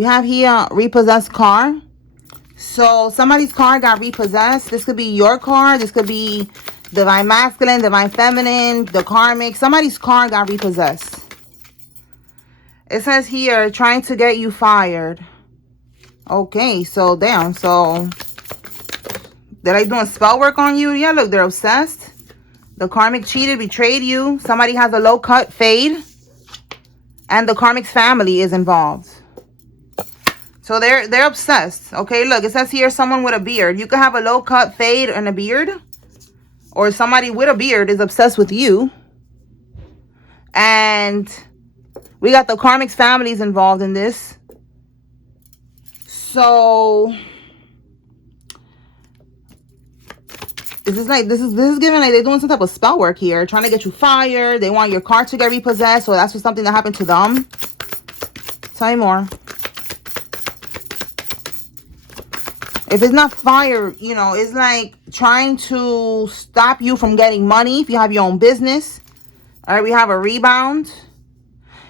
We have here repossessed car. So somebody's car got repossessed. This could be your car. This could be divine masculine, divine feminine, the karmic. Somebody's car got repossessed. It says here, trying to get you fired. Okay, so damn. So did I doing spell work on you? Yeah, look, they're obsessed. The karmic cheated, betrayed you. Somebody has a low cut fade. And the karmic's family is involved. So they're obsessed. Okay, look, it says here someone with a beard. You could have a low cut fade and a beard. Or somebody with a beard is obsessed with you. And we got the karmic's families involved in this. So this is giving like they're doing some type of spell work here, trying to get you fired. They want your car to get repossessed, so that's for something that happened to them. Tell me more. If it's not fire, you know, it's like trying to stop you from getting money if you have your own business. All right, we have a rebound.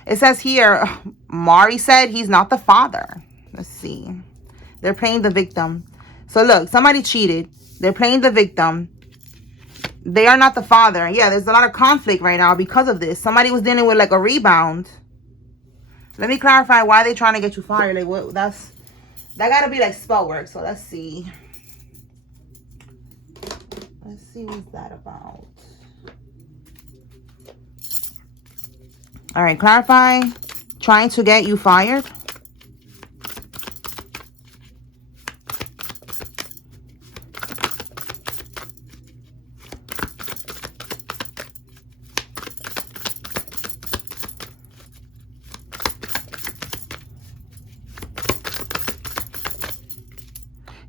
It says here, Mari said he's not the father. Let's see. They're playing the victim. So look, somebody cheated. They're playing the victim. They are not the father. Yeah, there's a lot of conflict right now because of this. Somebody was dealing with like a rebound. Let me clarify why they're trying to get you fired. Like what? That gotta be like spell work. So let's see. Let's see what's that about. All right, clarify. Trying to get you fired.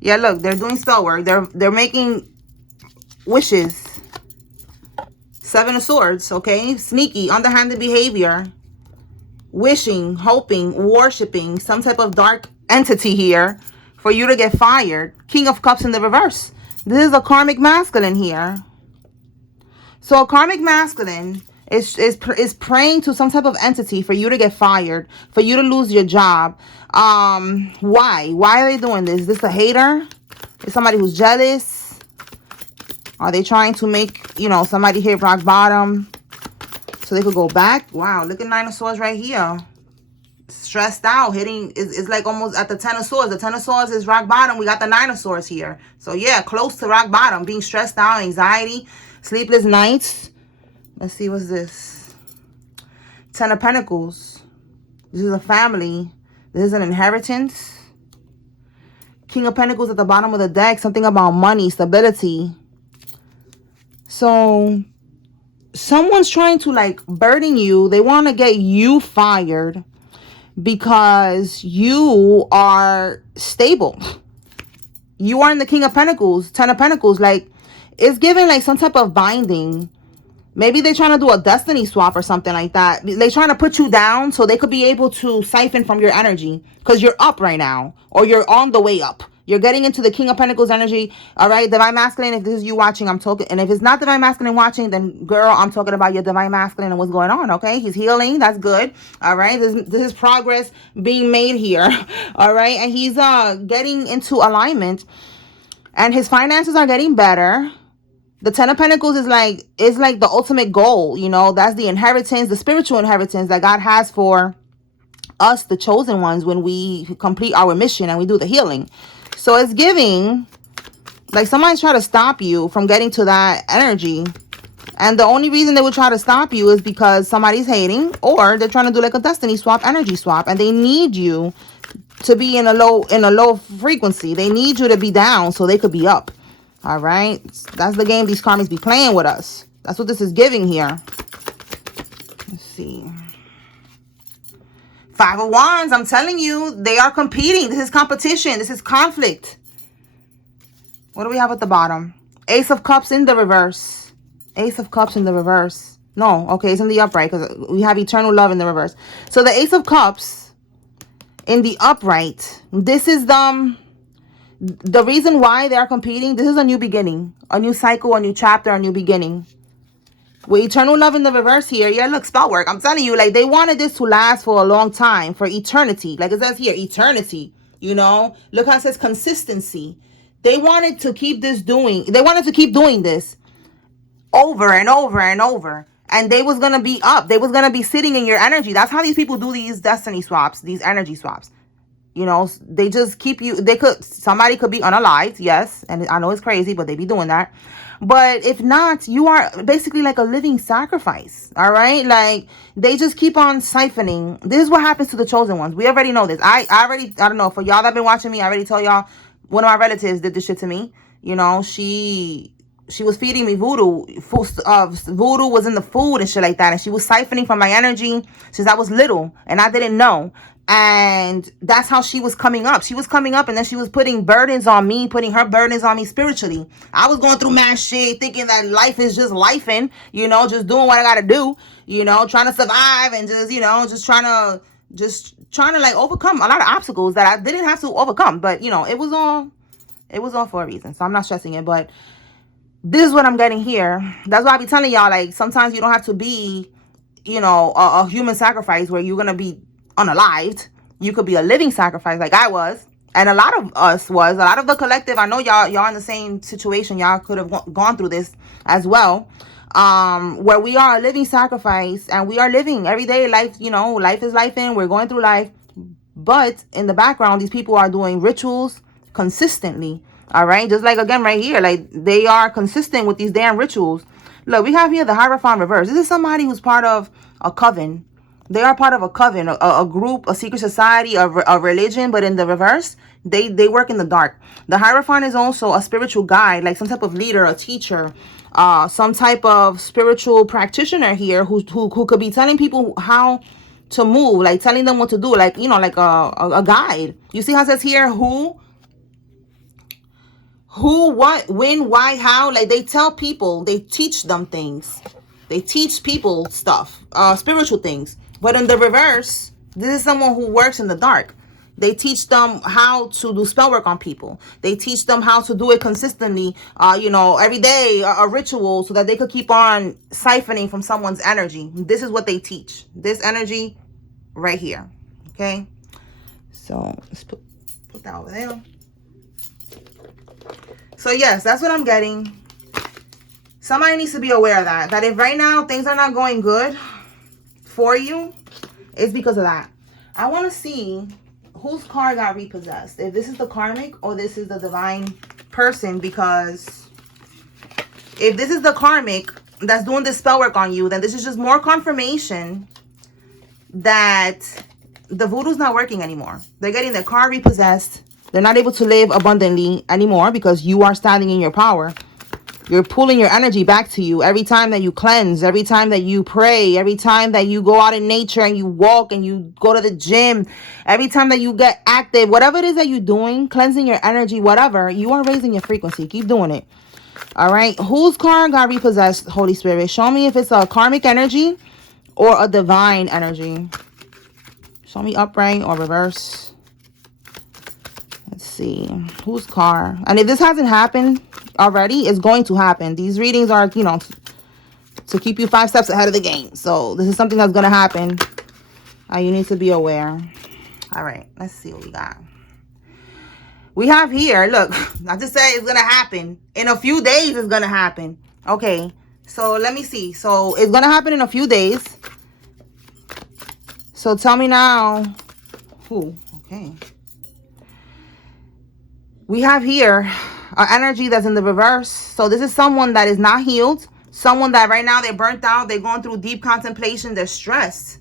Yeah, look, they're doing spell work. They're making wishes. Seven of Swords, okay? Sneaky, underhanded behavior. Wishing, hoping, worshipping some type of dark entity here for you to get fired. King of Cups in the reverse. This is a karmic masculine here. So a karmic masculine is praying to some type of entity for you to get fired, for you to lose your job. Why? Why are they doing this? Is this a hater? Is somebody who's jealous? Are they trying to make, you know, somebody hit rock bottom so they could go back? Wow, look at Nine of Swords right here. Stressed out, hitting is like almost at the Ten of Swords. The Ten of Swords is rock bottom. We got the Nine of Swords here. So yeah, close to rock bottom. Being stressed out, anxiety, sleepless nights. Let's see, what's this? Ten of Pentacles. This is a family. This is an inheritance. King of Pentacles at the bottom of the deck. Something about money, stability. So someone's trying to like burden you. They want to get you fired because you are stable. You are in the King of Pentacles, Ten of Pentacles. Like, it's giving like some type of binding. Maybe they're trying to do a destiny swap or something like that. They're trying to put you down so they could be able to siphon from your energy because you're up right now, or you're on the way up. You're getting into the King of Pentacles energy. All right, Divine Masculine, if this is you watching, I'm talking. And if it's not Divine Masculine watching, then girl, I'm talking about your Divine Masculine and what's going on, okay? He's healing. That's good. All right, this is progress being made here. All right, and he's getting into alignment. And his finances are getting better. The Ten of Pentacles is like the ultimate goal, you know. That's the inheritance, the spiritual inheritance that God has for us, the chosen ones, when we complete our mission and we do the healing. So it's giving like somebody's trying to stop you from getting to that energy. And the only reason they would try to stop you is because somebody's hating, or they're trying to do like a destiny swap, energy swap, and they need you to be in a low frequency. They need you to be down so they could be up. All right, that's the game these karmics be playing with us. That's what this is giving here. Let's see. Five of Wands, I'm telling you, they are competing. This is competition. This is conflict. What do we have at the bottom? Ace of Cups in the reverse. Ace of Cups in the reverse. No, okay, it's in the upright because we have eternal love in the reverse. So the Ace of Cups in the upright. This is the reason why they are competing. This is a new beginning, a new cycle, a new chapter, a new beginning. With eternal love in the reverse here, yeah, look, spell work. I'm telling you, like, they wanted this to last for a long time, for eternity. Like it says here, eternity, you know? Look how it says consistency. They wanted to keep doing this over and over and over. And they was going to be up. They was going to be sitting in your energy. That's how these people do these destiny swaps, these energy swaps. You know, they just keep you, somebody could be unalived, yes, and I know it's crazy, but they be doing that. But if not, you are basically like a living sacrifice, all right? Like, they just keep on siphoning. This is what happens to the chosen ones. We already know this. I don't know, for y'all that been watching me, I already told y'all, one of my relatives did this shit to me. You know, she was feeding me voodoo. Voodoo was in the food and shit like that. And she was siphoning from my energy since I was little. And I didn't know. And that's how she was coming up. She was coming up and then she was putting burdens on me, putting her burdens on me spiritually. I was going through mad shit, thinking that life is just lifing, you know, just doing what I gotta do, you know, trying to survive and just, you know, just trying to like overcome a lot of obstacles that I didn't have to overcome. But, you know, it was all for a reason. So I'm not stressing it, but this is what I'm getting here. That's why I be telling y'all, like, sometimes you don't have to be, you know, a human sacrifice where you're gonna be unalived. You could be a living sacrifice like I was, and a lot of us was, a lot of the collective. I know y'all in the same situation. Y'all could have gone through this as well, where we are a living sacrifice and we are living everyday life. You know, life is life, and we're going through life, but in the background these people are doing rituals consistently. All right, just like again right here, like they are consistent with these damn rituals. Look, we have here the Hierophant reverse. This is somebody who's part of a coven. They are part of a coven, a group, a secret society, a religion, but in the reverse, they work in the dark. The Hierophant is also a spiritual guide, like some type of leader, a teacher, some type of spiritual practitioner here who could be telling people how to move, like telling them what to do, like, you know, like a guide. You see how it says here, who, what, when, why, how. Like, they tell people, they teach them things. They teach people stuff, spiritual things. But in the reverse, this is someone who works in the dark. They teach them how to do spell work on people. They teach them how to do it consistently, you know, every day, a ritual, so that they could keep on siphoning from someone's energy. This is what they teach. This energy right here. Okay? So let's put that over there. So yes, that's what I'm getting. Somebody needs to be aware of that. That if right now things are not going good for you, it's because of that. I want to see whose card got repossessed. If this is the karmic or this is the divine person, because if this is the karmic that's doing this spell work on you, then this is just more confirmation that the voodoo's not working anymore. They're getting their card repossessed. They're not able to live abundantly anymore because you are standing in your power. You're pulling your energy back to you every time that you cleanse, every time that you pray, every time that you go out in nature and you walk and you go to the gym, every time that you get active, whatever it is that you're doing, cleansing your energy, whatever, you are raising your frequency. Keep doing it. All right. Whose card got repossessed, Holy Spirit? Show me if it's a karmic energy or a divine energy. Show me upright or reverse. Let's see. Whose car? And if this hasn't happened already, it's going to happen. These readings are, you know, to keep you 5 steps ahead of the game. So this is something that's going to happen. You need to be aware. All right. Let's see what we got. We have here, look, I just said it's going to happen. In a few days, it's going to happen. Okay. So let me see. So it's going to happen in a few days. So tell me now. Who? Okay. We have here an energy that's in the reverse. So this is someone that is not healed. Someone that right now they're burnt out. They're going through deep contemplation. They're stressed.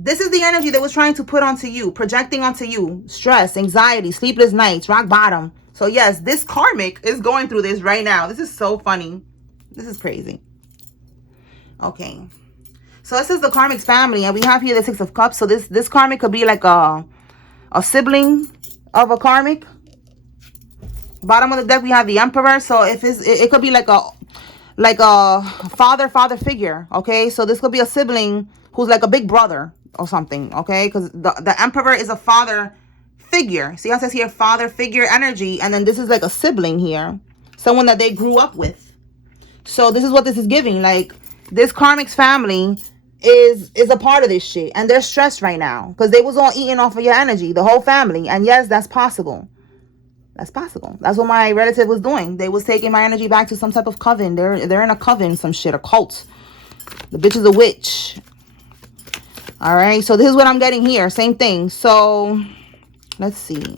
This is the energy that was trying to put onto you, projecting onto you. Stress, anxiety, sleepless nights, rock bottom. So yes, this karmic is going through this right now. This is so funny. This is crazy. Okay. So this is the karmic's family. And we have here the 6 of Cups. So this karmic could be like a sibling of a karmic. Bottom of the deck, we have the Emperor. So if it could be like a father figure. Okay. So this could be a sibling who's like a big brother or something. Okay. Because the Emperor is a father figure. See how it says here, father figure energy. And then this is like a sibling here. Someone that they grew up with. So this is what this is giving. Like, this karmic's family is a part of this shit, and they're stressed right now because they was all eating off of your energy, the whole family. And yes, that's possible. That's possible. That's what my relative was doing. They was taking my energy back to some type of coven. They're in a coven, some shit, a cult. The bitch is a witch. All right, so this is what I'm getting here. Same thing. So let's see.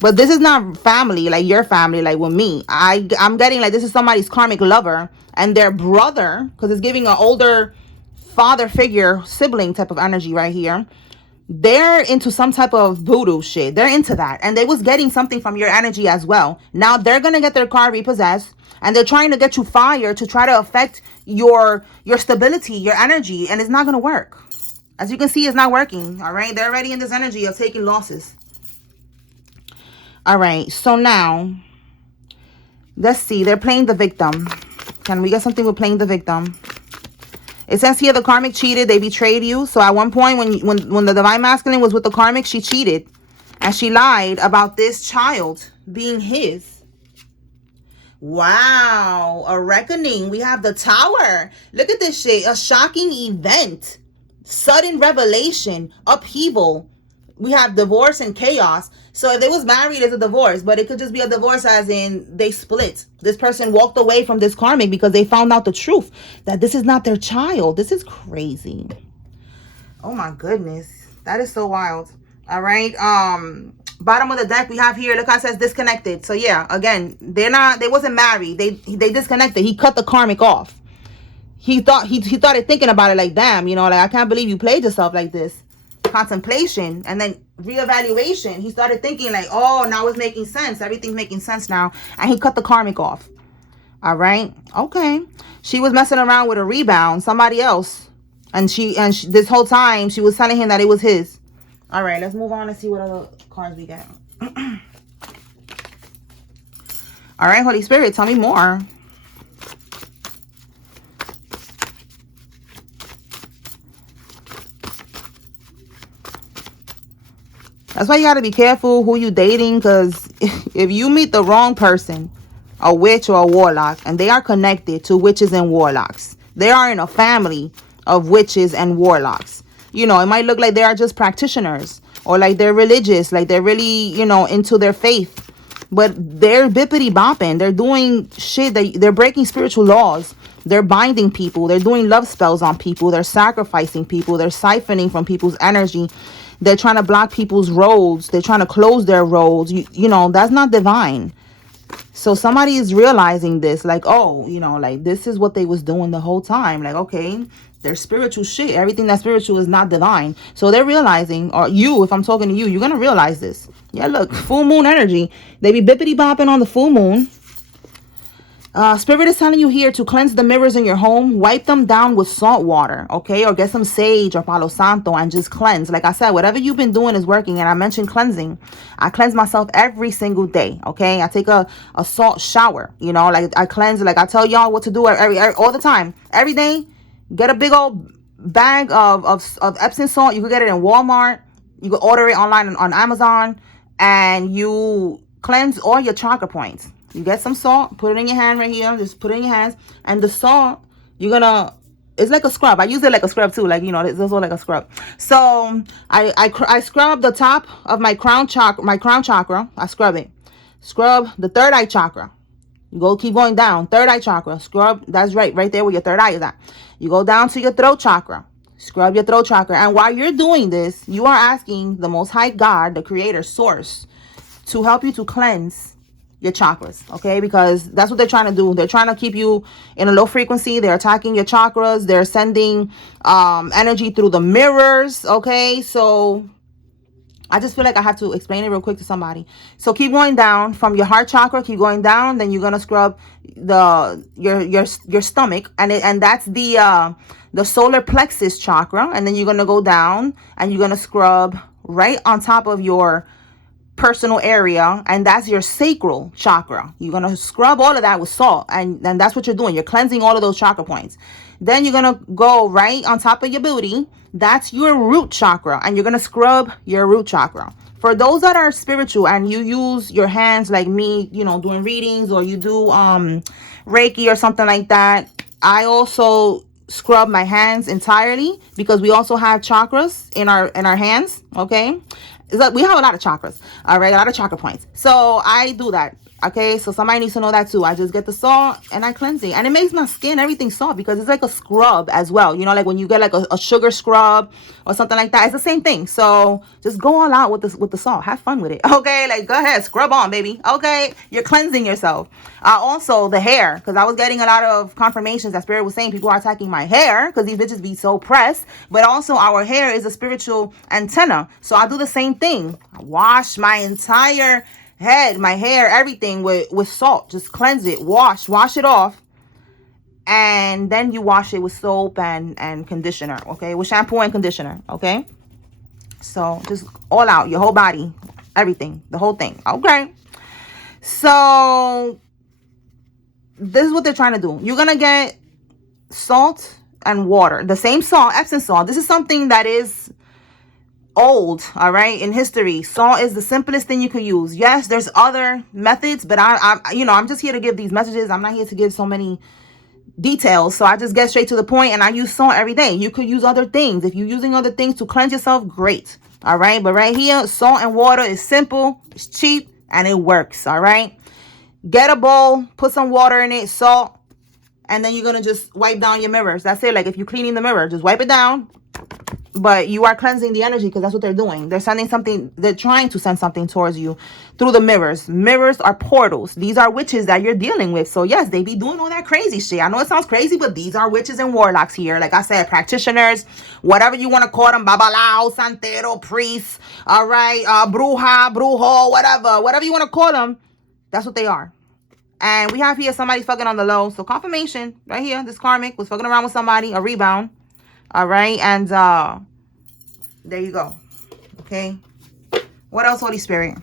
But this is not family, like your family, like with me. I'm getting like this is somebody's karmic lover and their brother, because it's giving an older father figure, sibling type of energy right here. They're into some type of voodoo shit. They're into that. And they was getting something from your energy as well. Now they're going to get their car repossessed. And they're trying to get you fired to try to affect your stability, your energy. And it's not going to work. As you can see, it's not working. All right. They're already in this energy of taking losses. All right. So now, let's see. They're playing the victim. Can we get something with playing the victim? It says here the karmic cheated. They betrayed you. So at one point when the divine masculine was with the karmic, she cheated. And she lied about this child being his. Wow. A reckoning. We have the Tower. Look at this shit. A shocking event. Sudden revelation. Upheaval. We have divorce and chaos. So if they was married, it's a divorce. But it could just be a divorce as in they split. This person walked away from this karmic because they found out the truth. That this is not their child. This is crazy. Oh my goodness. That is so wild. All right. Bottom of the deck we have here. Look how it says disconnected. So yeah, again, they wasn't married. They disconnected. He cut the karmic off. He started thinking about it like, damn, you know, like I can't believe you played yourself like this. Contemplation and then reevaluation. He started thinking like, oh, now it's making sense. Everything's making sense now. And he cut the karmic off. All right. Okay. She was messing around with a rebound, somebody else. And she this whole time she was telling him that it was his. All right. Let's move on and see what other cards we get. All right, Holy Spirit, tell me more. That's why you got to be careful who you dating, because if you meet the wrong person, a witch or a warlock, and they are connected to witches and warlocks, they are in a family of witches and warlocks. You know, it might look like they are just practitioners or like they're religious, like they're really, you know, into their faith. But they're bippity bopping. They're doing shit. They're breaking spiritual laws. They're binding people. They're doing love spells on people. They're sacrificing people. They're siphoning from people's energy. They're trying to block people's roads. They're trying to close their roads. You know, that's not divine. So somebody is realizing this, like, oh, you know, like this is what they was doing the whole time. Like, okay, they're spiritual shit. Everything that's spiritual is not divine. So they're realizing, or you, if I'm talking to you, you're going to realize this. Yeah, look, full moon energy. They be bippity bopping on the full moon. Spirit is telling you here to cleanse the mirrors in your home. Wipe them down with salt water, okay? Or get some sage or Palo Santo and just cleanse. Like I said, whatever you've been doing is working. And I mentioned cleansing. I cleanse myself every single day, okay? I take a salt shower, you know? Like I cleanse, like I tell y'all what to do all the time. Every day, get a big old bag of Epsom salt. You can get it in Walmart. You can order it online on Amazon. And you cleanse all your chakra points. You get some salt, put it in your hand right here. Just put it in your hands. And the salt, you're going to, it's like a scrub. I use it like a scrub too. Like, you know, it's also like a scrub. So I scrub the top of my crown chakra. I scrub it. Scrub the third eye chakra. You keep going down. Third eye chakra. Scrub. That's right there where your third eye is at. You go down to your throat chakra. Scrub your throat chakra. And while you're doing this, you are asking the Most High God, the Creator, Source, to help you to cleanse your chakras, okay? Because that's what they're trying to do. They're trying to keep you in a low frequency. They're attacking your chakras. They're sending energy through the mirrors, okay? So I just feel like I have to explain it real quick to somebody. So keep going down from your heart chakra. Keep going down. Then you're gonna scrub your stomach, and that's the solar plexus chakra. And then you're gonna go down and you're gonna scrub right on top of your personal area, and that's your sacral chakra. You're gonna scrub all of that with salt, and that's what you're doing. You're cleansing all of those chakra points. Then you're gonna go right on top of your booty. That's your root chakra, and you're gonna scrub your root chakra. For those that are spiritual and you use your hands like me, you know, doing readings, or you do Reiki or something like that, I also scrub my hands entirely, because we also have chakras in our hands. Okay, it's like we have a lot of chakras. All right, a lot of chakra points. So I do that. Okay, so somebody needs to know that too. I just get the salt and I cleanse it, and it makes my skin, everything soft, because it's like a scrub as well. You know, like when you get like a sugar scrub or something like that, it's the same thing. So just go all out with the salt. Have fun with it. Okay, like go ahead, scrub on, baby. Okay, you're cleansing yourself. Also the hair, because I was getting a lot of confirmations that Spirit was saying people are attacking my hair because these bitches be so pressed. But also our hair is a spiritual antenna, so I do the same thing. I wash my entire head, my hair, everything with salt. Just cleanse it, wash it off, and then you wash it with soap and conditioner. Okay, with shampoo and conditioner. Okay, so just all out, your whole body, everything, the whole thing. Okay, so this is what they're trying to do. You're gonna get salt and water, the same salt, Epsom salt. This is something that is old, all right, in history. Salt is the simplest thing you could use. Yes, there's other methods, but I'm just here to give these messages. I'm not here to give so many details, so I just get straight to the point, and I use salt every day. You could use other things. If you're using other things to cleanse yourself, great. All right, but right here, salt and water is simple, it's cheap, and it works. All right, get a bowl, put some water in it, salt, and then you're gonna just wipe down your mirrors. That's it. Like if you're cleaning the mirror, just wipe it down. But you are cleansing the energy, because that's what they're doing. They're sending something. They're trying to send something towards you through the mirrors. Mirrors are portals. These are witches that you're dealing with. So yes, they be doing all that crazy shit. I know it sounds crazy, but these are witches and warlocks here. Like I said, practitioners, whatever you want to call them, babalao, santero, priests, all right, bruja, brujo, whatever you want to call them, that's what they are. And we have here somebody fucking on the low. So confirmation right here. This karmic was fucking around with somebody, a rebound. All right, and there you go. Okay, what else, Holy Spirit?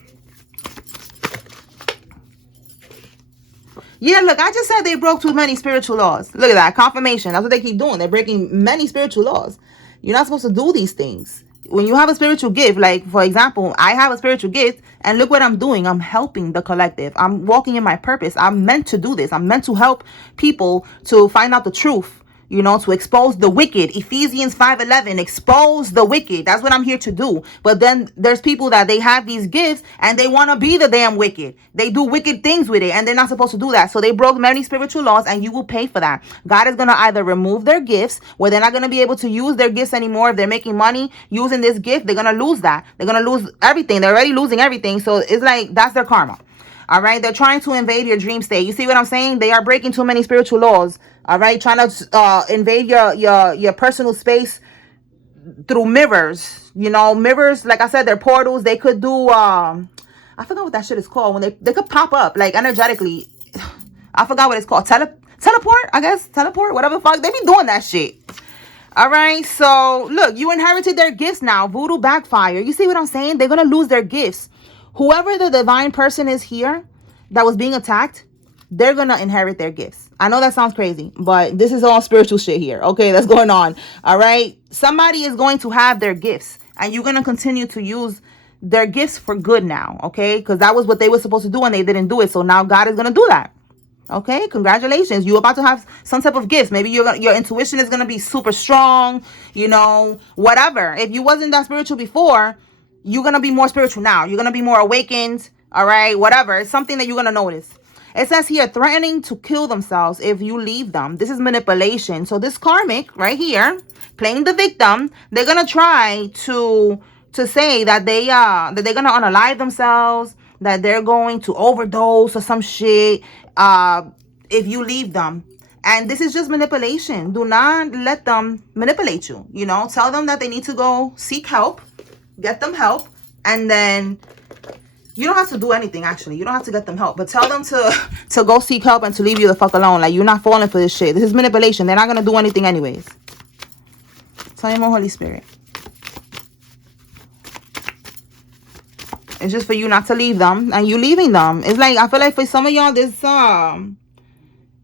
Yeah, look, I just said they broke too many spiritual laws. Look at that, confirmation. That's what they keep doing. They're breaking many spiritual laws. You're not supposed to do these things. When you have a spiritual gift, like for example, I have a spiritual gift, and look what I'm doing. I'm helping the collective. I'm walking in my purpose. I'm meant to do this. I'm meant to help people to find out the truth. You know, to expose the wicked. Ephesians 5:11, expose the wicked. That's what I'm here to do. But then there's people that they have these gifts and they want to be the damn wicked. They do wicked things with it, and they're not supposed to do that. So they broke many spiritual laws, and you will pay for that. God is going to either remove their gifts, where they're not going to be able to use their gifts anymore. If they're making money using this gift, they're going to lose that. They're going to lose everything. They're already losing everything. So it's like, that's their karma. All right, they're trying to invade your dream state. You see what I'm saying? They are breaking too many spiritual laws. All right, trying to invade your personal space through mirrors. You know, mirrors, like I said, they're portals. They could do I forgot what that shit is called, when they could pop up like energetically. I forgot what it's called. Teleport, I guess. Teleport, whatever the fuck. They be doing that shit. All right, so look, you inherited their gifts now. Voodoo backfire. You see what I'm saying? They're gonna lose their gifts. Whoever the divine person is here that was being attacked, they're gonna inherit their gifts. I know that sounds crazy, but this is all spiritual shit here. Okay, that's going on. All right, somebody is going to have their gifts, and you're gonna continue to use their gifts for good now. Okay, because that was what they were supposed to do, and they didn't do it. So now God is gonna do that. Okay, congratulations. You're about to have some type of gifts. Maybe your intuition is going to be super strong, you know, whatever. If you wasn't that spiritual before, you're going to be more spiritual now. You're going to be more awakened, all right, whatever. It's something that you're going to notice. It says here, threatening to kill themselves if you leave them. This is manipulation. So this karmic right here, playing the victim, they're going to try to say that they're going to unalive themselves, that they're going to overdose or some shit if you leave them. And this is just manipulation. Do not let them manipulate you. You know, tell them that they need to go seek help, get them help, and then you don't have to do anything. Actually, you don't have to get them help, but tell them to go seek help and to leave you the fuck alone. Like, you're not falling for this shit. This is manipulation. They're not gonna do anything anyways. Tell me more, Holy Spirit. It's just for you not to leave them, and you leaving them. It's like, I feel like for some of y'all,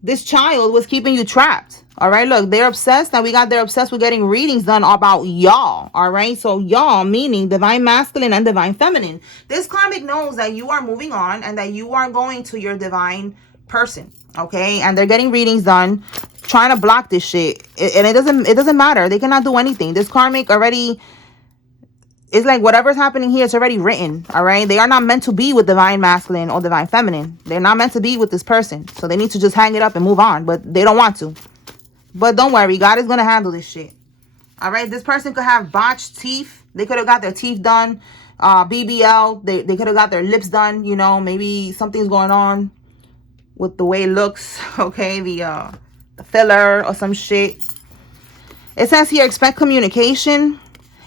this child was keeping you trapped. All right, look, they're obsessed, and they're obsessed with getting readings done about y'all. All right, so y'all meaning divine masculine and divine feminine. This karmic knows that you are moving on and that you are going to your divine person. Okay, and they're getting readings done, trying to block this shit. And it doesn't matter. They cannot do anything. This karmic already, it's like whatever's happening here, it's already written. All right, they are not meant to be with divine masculine or divine feminine. They're not meant to be with this person, so they need to just hang it up and move on. But they don't want to. But don't worry, God is gonna handle this shit. All right, this person could have botched teeth. They could have got their teeth done, BBL. They could have got their lips done. You know, maybe something's going on with the way it looks. Okay, the filler or some shit. It says here, expect communication.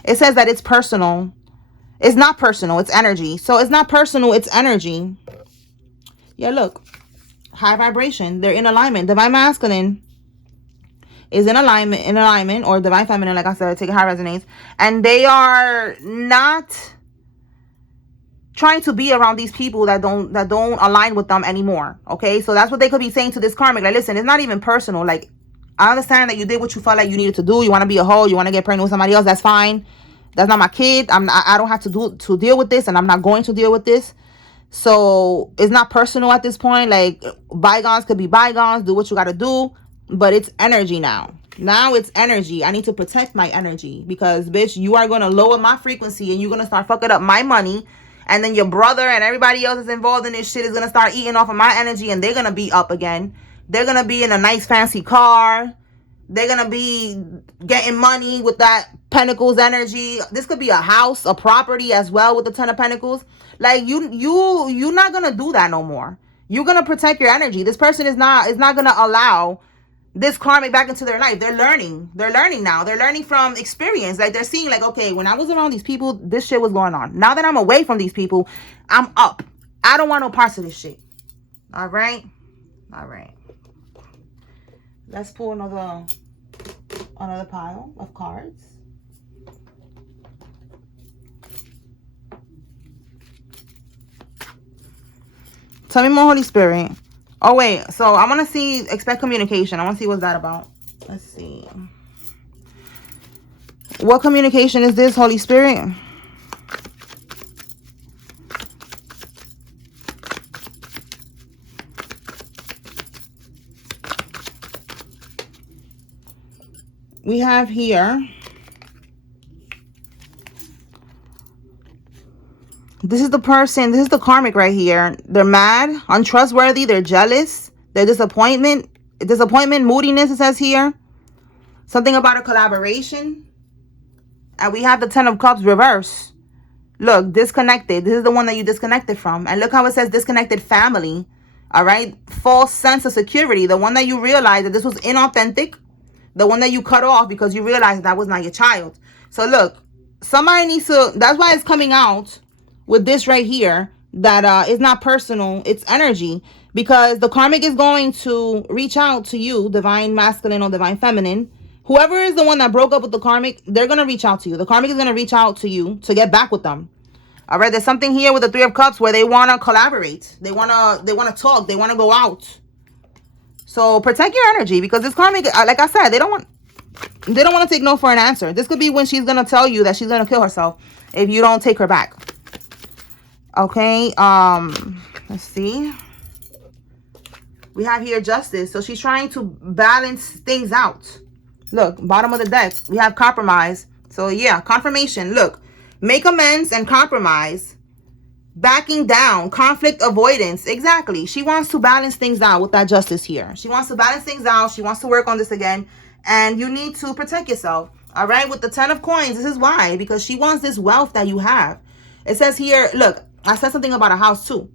It says that it's personal. It's not personal, it's energy. So it's not personal, it's energy. Yeah, look, high vibration. They're in alignment. Divine masculine is in alignment, or divine feminine, like I said, take high resonance, and they are not trying to be around these people that don't align with them anymore. Okay, so that's what they could be saying to this karmic. Like, listen, it's not even personal. Like, I understand that you did what you felt like you needed to do. You want to be a hoe, you want to get pregnant with somebody else, that's fine. That's not my kid. I don't have to deal with this, and I'm not going to deal with this. So it's not personal at this point. Like, bygones could be bygones. Do what you got to do. But it's energy now. Now it's energy. I need to protect my energy, because, bitch, you are going to lower my frequency and you're going to start fucking up my money. And then your brother and everybody else that's involved in this shit is going to start eating off of my energy, and they're going to be up again. They're going to be in a nice fancy car. They're going to be getting money with that Pentacles energy. This could be a house, a property as well with the Ten of Pentacles. Like, you're not going to do that no more. You're going to protect your energy. This person is not going to allow this karmic back into their life. They're learning now. They're learning from experience. Like, they're seeing, like, okay, when I was around these people, this shit was going on. Now that I'm away from these people, I'm up. I don't want no parts of this shit. All right. Let's pull another pile of cards. Tell me more, Holy Spirit. Oh, wait. So I want to see, expect communication. I want to see what's that about. Let's see. What communication is this, Holy Spirit? We have here, this is the person, this is the karmic right here. They're mad, untrustworthy, they're jealous, they're disappointment, moodiness, it says here. Something about a collaboration. And we have the Ten of Cups reverse. Look, disconnected. This is the one that you disconnected from. And look how it says disconnected family. All right. False sense of security. The one that you realized that this was inauthentic. The one that you cut off because you realized that was not your child. So look, somebody needs to, that's why it's coming out with this right here, that it's not personal, it's energy. Because the karmic is going to reach out to you, divine masculine or divine feminine. Whoever is the one that broke up with the karmic, they're going to reach out to you. The karmic is going to reach out to you to get back with them. All right, there's something here with the Three of Cups where they want to collaborate. They want to talk. They want to go out. So protect your energy, because this karmic, like I said, they don't want to take no for an answer. This could be when she's going to tell you that she's going to kill herself if you don't take her back. Okay, let's see. We have here justice. So she's trying to balance things out. Look, bottom of the deck, we have compromise. So yeah, confirmation. Look, make amends and compromise. Backing down, conflict avoidance. Exactly. She wants to balance things out with that justice here. She wants to balance things out. She wants to work on this again. And you need to protect yourself. All right. With the Ten of Coins, this is why. Because she wants this wealth that you have. It says here, look, I said something about a house too.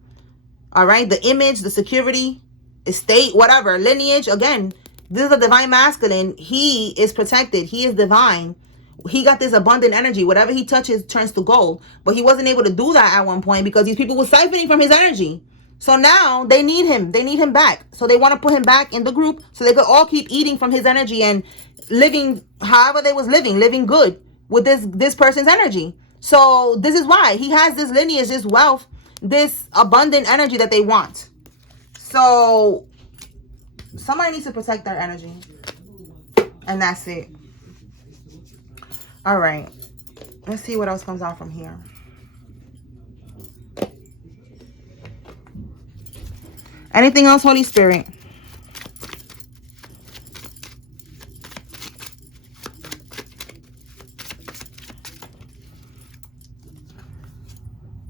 All right. The image, the security, estate, whatever, lineage. Again, this is a divine masculine. He is protected. He is divine. He got this abundant energy. Whatever he touches turns to gold. But he wasn't able to do that at one point because these people were siphoning from his energy. So now they need him. They need him back. So they want to put him back in the group so they could all keep eating from his energy and living however they was living good with this person's energy. So this is why he has this lineage, this wealth, this abundant energy that they want. So somebody needs to protect their energy. And that's it. All right. Let's see what else comes out from here. Anything else, Holy Spirit?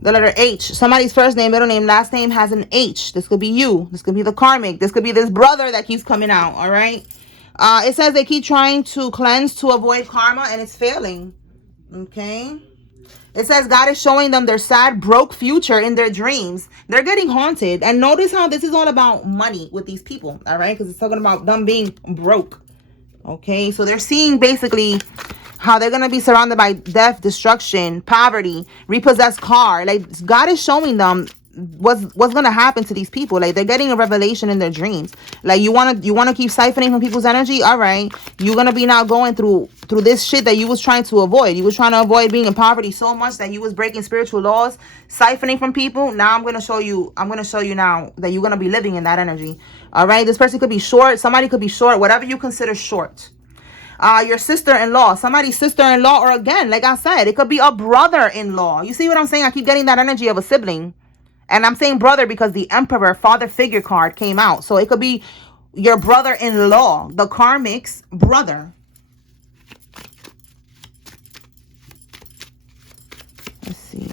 The letter H. Somebody's first name, middle name, last name has an H. This could be you. This could be the karmic. This could be this brother that keeps coming out. All right. It says they keep trying to cleanse to avoid karma and it's failing. Okay. It says God is showing them their sad, broke future in their dreams. They're getting haunted. And notice how this is all about money with these people. All right. Because it's talking about them being broke. Okay. So they're seeing basically how they're going to be surrounded by death, destruction, poverty, repossessed car. Like God is showing them what's going to happen to these people. Like they're getting a revelation in their dreams. Like you want to keep siphoning from people's energy. All right. You're going to be now going through this shit that you was trying to avoid. You was trying to avoid being in poverty so much that you was breaking spiritual laws, siphoning from people. Now I'm going to show you now that you're going to be living in that energy. All right. This person could be short. Somebody could be short, whatever you consider short. Your sister-in-law, somebody's sister-in-law, or again, like I said, it could be a brother-in-law. You see what I'm saying? I keep getting that energy of a sibling. And I'm saying brother because the Emperor, father figure card came out. So it could be your brother-in-law, the karmic's brother. Let's see.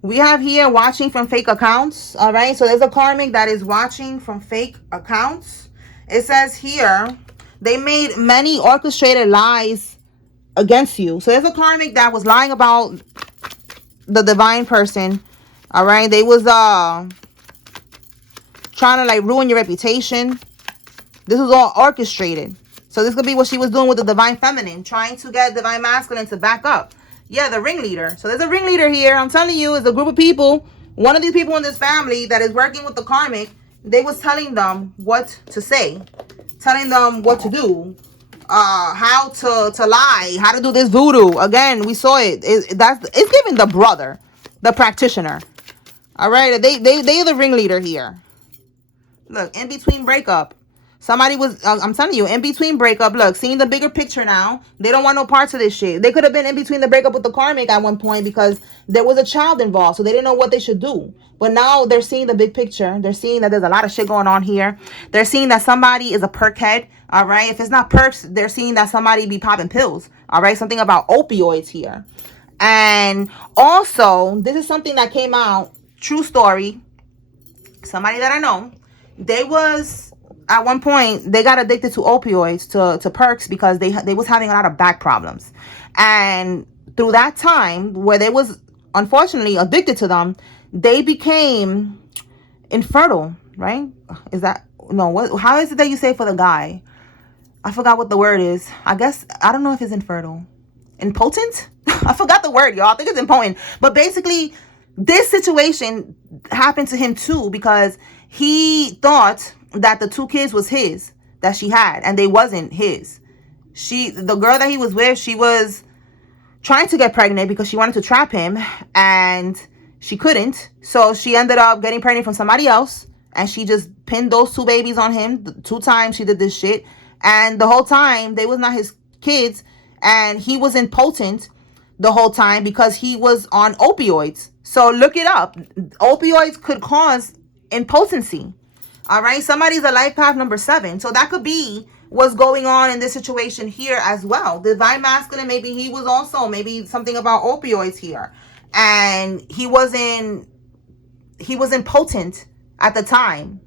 We have here watching from fake accounts. All right. So there's a karmic that is watching from fake accounts. It says here they made many orchestrated lies against you. So there's a karmic that was lying about the divine person. All right. They was trying to like ruin your reputation. This was all orchestrated. So this could be what she was doing with the divine feminine, trying to get divine masculine to back up. Yeah, the ringleader. So there's a ringleader here. I'm telling you, it's a group of people. One of these people in this family that is working with the karmic, they was telling them what to say, telling them what to do, how to lie, how to do this voodoo. Again, we saw it. It's giving the brother, the practitioner. All right, they are the ringleader here. Look, in between breakup. Somebody was, I'm telling you, in between breakup. Look, seeing the bigger picture now. They don't want no parts of this shit. They could have been in between the breakup with the karmic at one point because there was a child involved. So they didn't know what they should do. But now they're seeing the big picture. They're seeing that there's a lot of shit going on here. They're seeing that somebody is a perk head. All right. If it's not perks, they're seeing that somebody be popping pills. All right. Something about opioids here. And also, this is something that came out. True story. Somebody that I know. They was... At one point, they got addicted to opioids, to perks, because they was having a lot of back problems. And through that time, where they was, unfortunately, addicted to them, they became infertile, right? Is that, no, what? How is it that you say for the guy? I forgot what the word is. I guess, I don't know if it's infertile. Impotent? I forgot the word, y'all. I think it's impotent. But basically, this situation happened to him too, because he thought that the 2 kids was his, that she had, and they wasn't his. The girl that he was with, she was trying to get pregnant because she wanted to trap him, and she couldn't. So she ended up getting pregnant from somebody else, and she just pinned those 2 babies on him. 2 times she did this shit, and the whole time they was not his kids, and he was impotent the whole time because he was on opioids. So look it up. Opioids could cause impotency. All right, somebody's a life path number 7. So that could be what's going on in this situation here as well. Divine masculine, maybe he was also, maybe something about opioids here. And he was impotent at the time.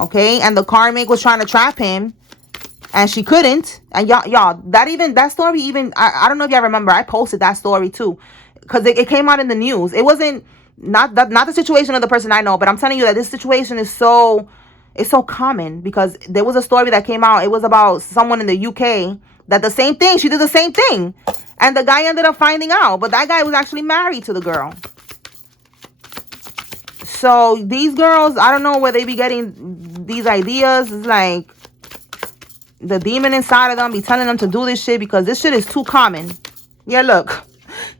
Okay, and the karmic was trying to trap him, and she couldn't. And y'all, that story even, I don't know if y'all remember, I posted that story too. Because it came out in the news. It wasn't, not the situation of the person I know, but I'm telling you that this situation is so common, because there was a story that came out. It was about someone in the UK that the same thing, she did the same thing, and the guy ended up finding out, but that guy was actually married to the girl. So these girls, I don't know where they be getting these ideas. It's like the demon inside of them be telling them to do this shit, because this shit is too common. Yeah, look.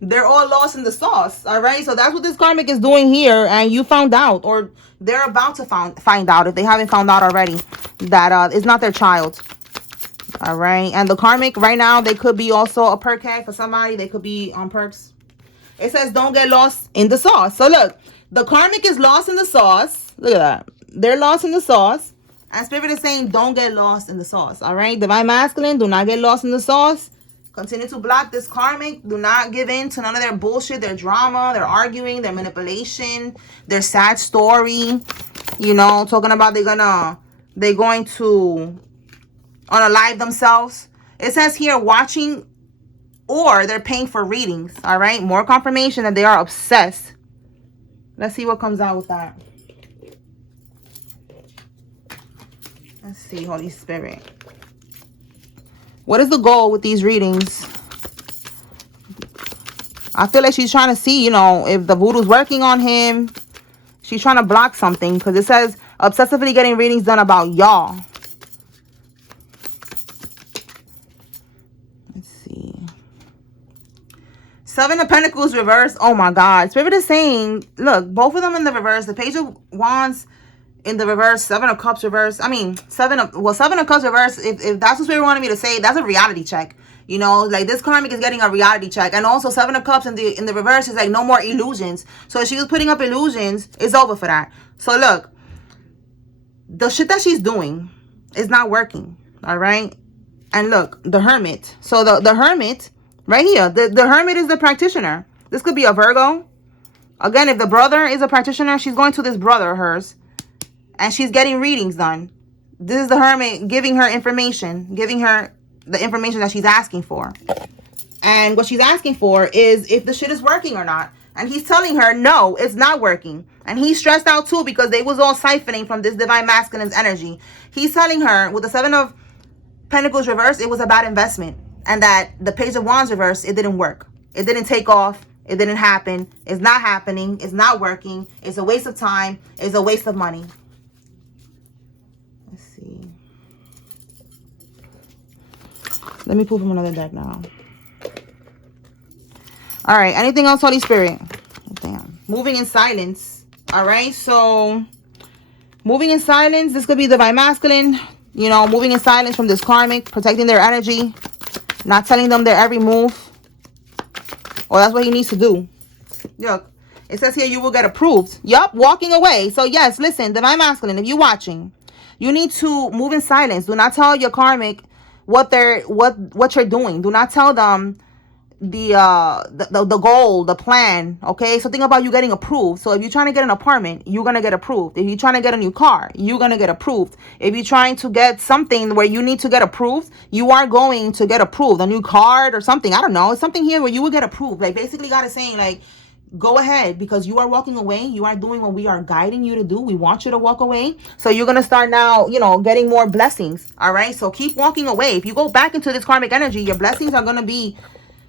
They're all lost in the sauce. All right. So that's what this karmic is doing here. And you found out, or they're about to find out, if they haven't found out already, that it's not their child. All right. And the karmic right now, they could be also a perk head for somebody. They could be on perks. It says don't get lost in the sauce. So look, the karmic is lost in the sauce. Look at that. They're lost in the sauce. And Spirit is saying don't get lost in the sauce. All right. Divine masculine, do not get lost in the sauce. Continue to block this karmic. Do not give in to none of their bullshit, their drama, their arguing, their manipulation, their sad story. You know, talking about they're going to unalive themselves. It says here watching, or they're paying for readings. All right. More confirmation that they are obsessed. Let's see what comes out with that. Let's see, Holy Spirit. What is the goal with these readings? I feel like she's trying to see, you know, if the voodoo's working on him. She's trying to block something because it says obsessively getting readings done about y'all. Let's see. Seven of Pentacles reverse. Oh my God. Spirit is saying, look, both of them in the reverse. The Page of Wands in the reverse. Seven of Cups reverse. I mean, Seven of Cups reverse. If that's what Spirit wanted me to say, that's a reality check. You know, like this karmic is getting a reality check. And also Seven of Cups in the reverse is like no more illusions. So if she was putting up illusions, it's over for that. So look, the shit that she's doing is not working. All right. And look, the Hermit. So the Hermit right here, the Hermit is the practitioner. This could be a Virgo. Again, if the brother is a practitioner, she's going to this brother of hers. And she's getting readings done. This is the Hermit giving her information. Giving her the information that she's asking for. And what she's asking for is if the shit is working or not. And he's telling her, no, it's not working. And he's stressed out too because they was all siphoning from this divine masculine's energy. He's telling her with the Seven of Pentacles reverse, it was a bad investment. And that the Page of Wands reverse, it didn't work. It didn't take off. It didn't happen. It's not happening. It's not working. It's a waste of time. It's a waste of money. Let's see. Let me pull from another deck now. All right. Anything else, Holy Spirit? Damn. Moving in silence. All right. So, moving in silence. This could be divine masculine. You know, moving in silence from this karmic. Protecting their energy. Not telling them their every move. Or that's what he needs to do. Look. It says here you will get approved. Yup. Walking away. So, yes. Listen. Divine masculine. If you're watching, you need to move in silence. Do not tell your karmic what you're doing. Do not tell them the goal, the plan. Okay, so think about you getting approved. So if you're trying to get an apartment, you're gonna get approved. If you're trying to get a new car, you're gonna get approved. If you're trying to get something where you need to get approved, you are going to get approved. A new card or something, I don't know. It's something here where you will get approved. Like basically God is saying, like, go ahead, because you are walking away. You are doing what we are guiding you to do. We want you to walk away. So you're going to start now, you know, getting more blessings. All right. So keep walking away. If you go back into this karmic energy, your blessings are going to be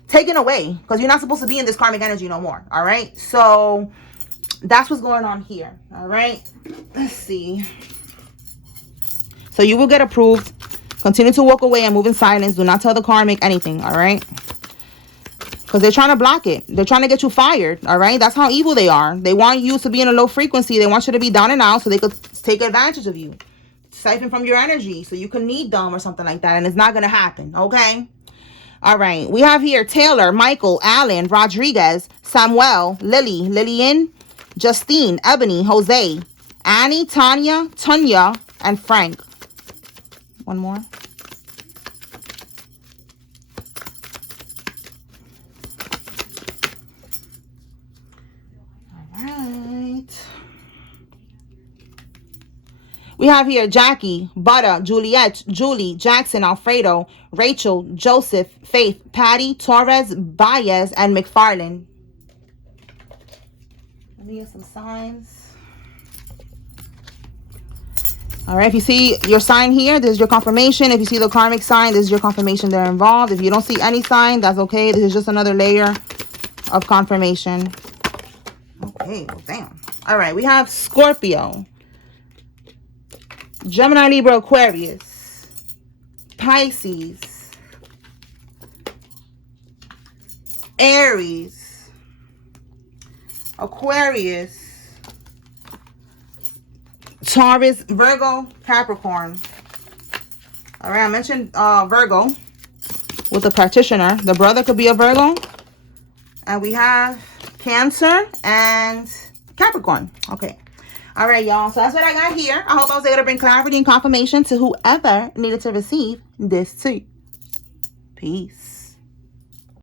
taken away because you're not supposed to be in this karmic energy no more. All right. So that's what's going on here. All right. Let's see. So you will get approved. Continue to walk away and move in silence. Do not tell the karmic anything. All right. Because they're trying to block it. They're trying to get you fired. All right. That's how evil they are. They want you to be in a low frequency. They want you to be down and out so they could take advantage of you. Siphon from your energy so you can need them or something like that. And it's not going to happen. Okay. All right. We have here Taylor, Michael, Alan, Rodriguez, Samuel, Lily, Lillian, Justine, Ebony, Jose, Annie, Tanya, and Frank. One more. We have here Jackie, Butter, Juliet, Julie, Jackson, Alfredo, Rachel, Joseph, Faith, Patty, Torres, Baez, and McFarlane. Let me get some signs. All right, if you see your sign here, this is your confirmation. If you see the karmic sign, this is your confirmation they're involved. If you don't see any sign, that's okay. This is just another layer of confirmation. Okay, well, damn. All right, we have Scorpio, Gemini, Libra, Aquarius, Pisces, Aries, Aquarius, Taurus, Virgo, Capricorn. All right, I mentioned Virgo with the practitioner. The brother could be a Virgo. And we have Cancer and Capricorn. Okay. All right, y'all. So that's what I got here. I hope I was able to bring clarity and confirmation to whoever needed to receive this too. Peace.